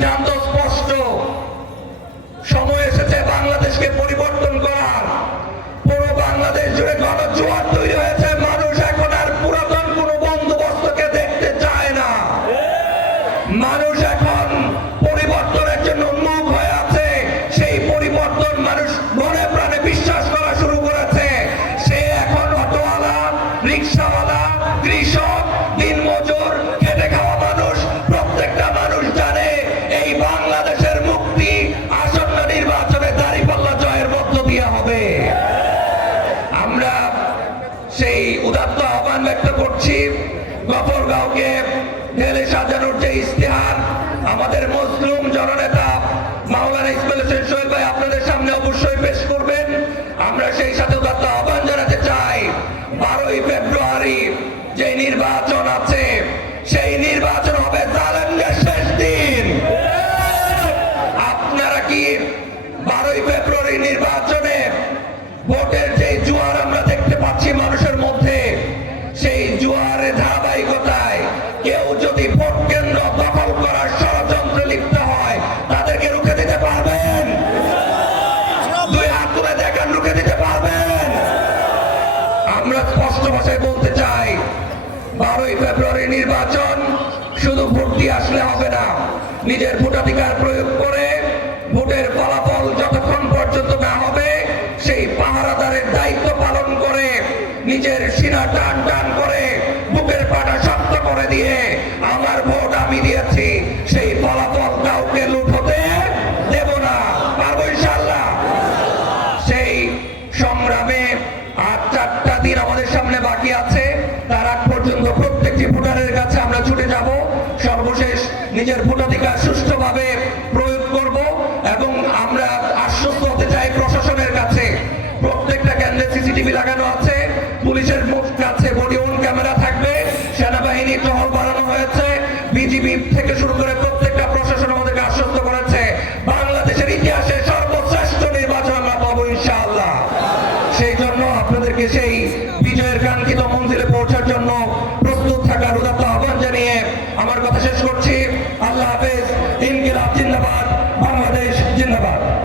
সিদ্ধান্ত স্পষ্ট, সময় এসেছে বাংলাদেশকে পরিবর্তন করার। পুরো বাংলাদেশ জুড়ে গণজোয়ার তৈরি হয়েছে। মানুষ এখন আর পুরাতন কোনো বন্দোবস্তকে দেখতে চায় না। মানুষ এখন পরিবর্তনের জন্য উন্মুখ হয়ে আছে। সেই পরিবর্তন মানুষ মনে প্রাণে বিশ্বাস করা শুরু করেছে। সে এখন অটোওয়ালা, রিক্সাওয়ালা, কৃষক, দিনমজুর, খেটে খাওয়া মানুষ, প্রত্যেকটা মানুষ জানে এই বাংলাদেশের মুক্তি আসন্ন নির্বাচনে দাঁড়িপাল্লা জয়ের মধ্য দিয়ে হবে। আমরা সেই উদাত্ত আহ্বান ব্যক্ত করছি। গফরগাঁওকে ঢেলে সাজানোর যে ইশতেহার আমাদের মজলুম জননেতা মাওলানা ইসমাইল হোসেন সোহেল ভাই আপনাদের সামনে অবশ্যই পেশ করবেন। আমরা সেই সাথে উদাত্ত আহ্বান জানাতে চাই, 12ই ফেব্রুয়ারি যে নির্বাচন আছে সেই নির্বাচন হবে জালেমদের শেষ দিন। আপনারা কি 12ই ফেব্রুয়ারি নির্বাচনে ভোটের যে জোয়ার আমরা দেখতে পাচ্ছি মানুষের মধ্যে, সেই জোয়ারের ধারাবাহিকতায় কেউ যদি ভোট কেন্দ্র দখল করার ষড়যন্ত্রে লিপ্ত হয় তাদেরকে রুখে দিতে পারবেন? দুই হাত তুলে দেখেন, রুখে দিতে পারবেন? আমরা স্পষ্ট ভাষায় বলতে চাই, 12ই ফেব্রুয়ারি নির্বাচন শুধু ভোট দিয়ে আসলে হবে না। নিজের ভোটাধিকার প্রয়োগ করে ভোটের ফলাফল যতক্ষণ পর্যন্ত না হবে সেই পাহারাদারের দায়িত্ব পালন করে নিজের সিনা টান টান করে বুকের পাটা শক্ত করে দিয়ে আমার ভোট আমি দিয়েছি সেই ফলাফল কাউকে লুট হতে দেব না। পারবো ইনশাআল্লাহ। সেই সংগ্রামে আর 4টা দিন আমাদের সামনে বাকি আছে। তার আগ পর্যন্ত প্রত্যেকটি ভোটারের কাছে আমরা ছুটে যাব। সর্বশেষ নিজের ভোটাধিকার সুষ্ঠুভাবে প্রয়োগ করব এবং আমরা আশ্বস্ত হতে চাই প্রশাসনের কাছে। প্রত্যেকটা কেন্দ্রে সিসিটিভি লাগানো আছে, পুলিশের কাছে বডি অন ক্যামেরা থাকবে, সেনাবাহিনী টহল বাড়ানো হয়েছে, বিজিবি থেকে শুরু করে